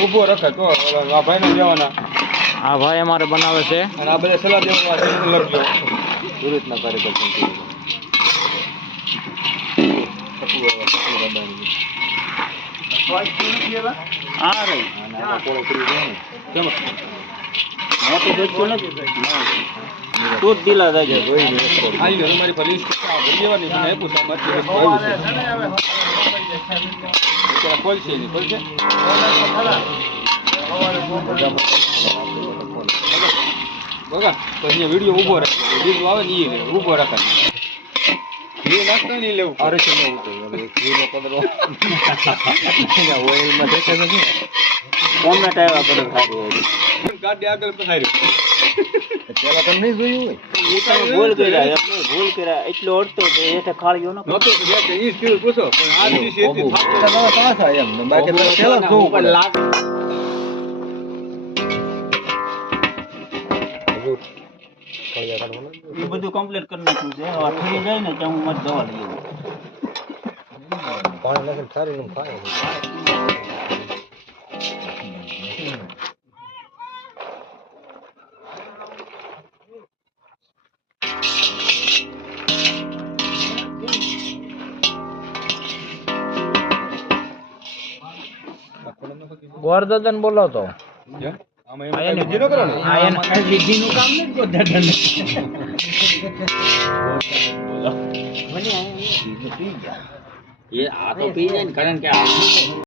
ઊભો રખે તો આ ભાઈને જવાના. આ ભાઈ અમારે બનાવે છે અને આ બધા સલાહ દેવા લખજો સુરતના કાર્યકર આ રહી મોટી જોઈતું નથી તું જ દિલા જાય તમારી પર લિસ્ટ લેવાની મને પૂછા મારી વસ્તુ આવ્યું છે ખોલશે નહીં ખોલશે બગા તો અહીંયા વિડીયો ઊભો રાખે વિડીયો આવે ને એ ઊભો રાખાય ઘી નાખતા નહીં લેવું અરે છે ને ઘીનો પદરો ઓઇલમાં દેખે નથી કોમેન્ટ આવ્યા કરે સારી ગાડી આગળ પસાર્યું પેલા તમે નહીં જોયું હોય ભૂલ કર્યા ભૂલ કર્યા એટલો અડતો તો એટલે ખાળ્યો ન નહોતો કે ઈ સ્કીલ પૂછો પણ આ દિવસે એટલી થાક પાછા એમ બાકી તો પેલા જોવું પડે લાગ એ બધું કમ્પ્લીટ કરી નાખ્યું છે હવે થઈ જાય ને ત્યાં હું મત દવા લઈ આવું પાણી નાખીને ઠારીને ખાય ગોરદાદા ને બોલાવતો આમાં એમ જીનો કરો ને વિધિનું કામ નથી ગોરદાદા એ આ તો પી જાય ને કારણ કે આ